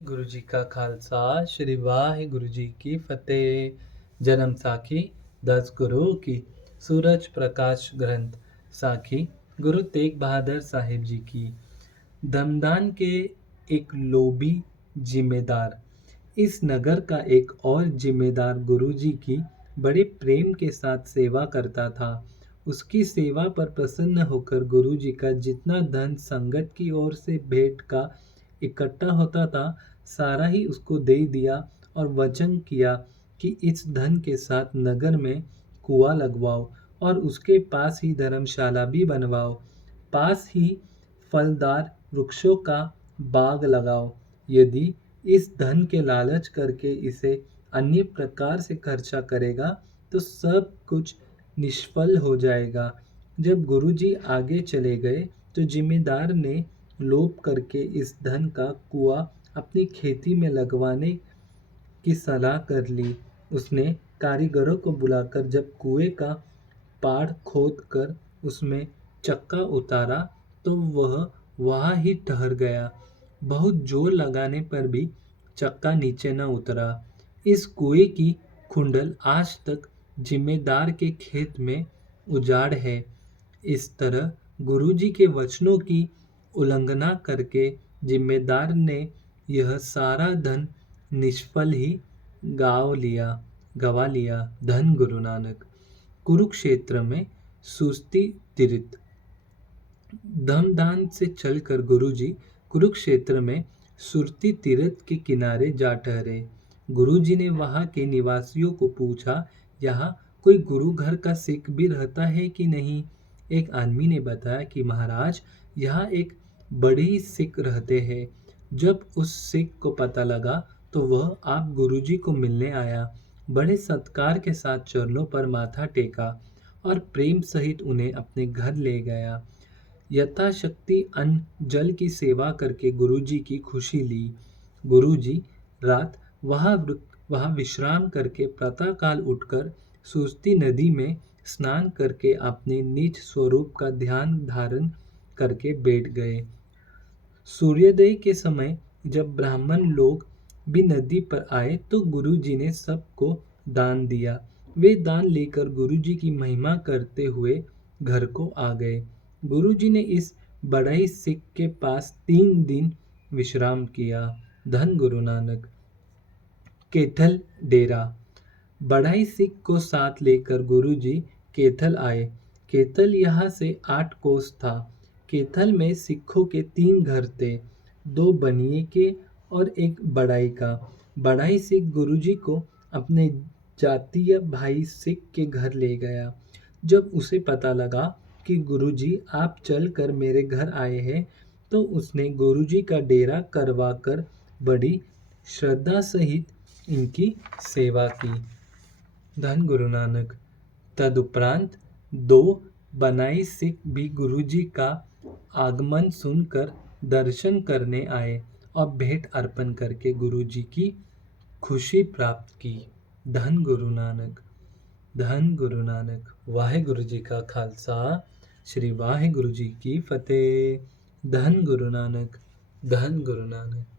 गुरु जी का खालसा श्री वाहिगुरु जी की फतेह। जन्म साखी 10 गुरु की। सूरज प्रकाश ग्रंथ साखी गुरु तेग बहादुर साहिब जी की। दमदान के एक लोभी जिम्मेदार। इस नगर का एक और जिम्मेदार गुरु जी की बड़े प्रेम के साथ सेवा करता था। उसकी सेवा पर प्रसन्न होकर गुरु जी का जितना धन संगत की ओर से भेंट का इकट्ठा होता था, सारा ही उसको दे दिया और वचन किया कि इस धन के साथ नगर में कुआं लगवाओ और उसके पास ही धर्मशाला भी बनवाओ। पास ही फलदार वृक्षों का बाग लगाओ। यदि इस धन के लालच करके इसे अन्य प्रकार से खर्चा करेगा तो सब कुछ निष्फल हो जाएगा। जब गुरुजी आगे चले गए तो जिम्मेदार ने लोभ करके इस धन का कुआं अपनी खेती में लगवाने की सलाह कर ली। उसने कारीगरों को बुलाकर जब कुएं का पाड़ खोद कर उसमें चक्का उतारा तो वह वहाँ ही ठहर गया। बहुत जोर लगाने पर भी चक्का नीचे न उतरा। इस कुएं की खुंडल आज तक जिम्मेदार के खेत में उजाड़ है। इस तरह गुरुजी के वचनों की उल्लंघना करके जिम्मेदार ने यह सारा धन निष्फल ही गवा लिया। धन गुरु नानक। कुरुक्षेत्र में सुस्ती तीर्थ। धमदान से चलकर गुरुजी कुरुक्षेत्र में सुरती तीर्थ के किनारे जा ठहरे। गुरुजी ने वहां के निवासियों को पूछा, यहाँ कोई गुरु घर का सिख भी रहता है कि नहीं। एक आदमी ने बताया कि महाराज, यहाँ एक बड़े ही सिख रहते हैं। जब उस सिख को पता लगा तो वह आप गुरुजी को मिलने आया। बड़े सत्कार के साथ चरणों पर माथा टेका और प्रेम सहित उन्हें अपने घर ले गया। यथाशक्ति अन्न जल की सेवा करके गुरुजी की खुशी ली। गुरुजी रात वहाँ विश्राम करके प्रातःकाल उठकर सुस्ती नदी में स्नान करके अपने निज स्वरूप का ध्यान धारण करके बैठ गए। सूर्योदय के समय जब ब्राह्मण लोग भी नदी पर आए तो गुरुजी ने सबको दान दिया। वे दान लेकर गुरुजी की महिमा करते हुए घर को आ गए। गुरुजी ने इस बड़ाई सिख के पास 3 दिन विश्राम किया। धन गुरु नानक। कैथल डेरा। बड़ाई सिख को साथ लेकर गुरुजी कैथल आए। कैथल यहाँ से 8 कोस था। कैथल में सिखों के 3 घर थे, 2 बनिए के और एक बड़ाई का। बड़ाई सिख गुरुजी को अपने जातीय भाई सिख के घर ले गया। जब उसे पता लगा कि गुरुजी आप चल कर मेरे घर आए हैं तो उसने गुरुजी का डेरा करवा कर बड़ी श्रद्धा सहित इनकी सेवा की। धन गुरु नानक। तदुपरांत 2 बनाई सिख भी गुरुजी का आगमन सुनकर दर्शन करने आए और भेंट अर्पण करके गुरुजी की खुशी प्राप्त की। धन गुरु नानक। धन गुरु नानक। वाहिगुरु जी का खालसा श्री वाहिगुरु जी की फतेह। धन गुरु नानक। धन गुरु नानक।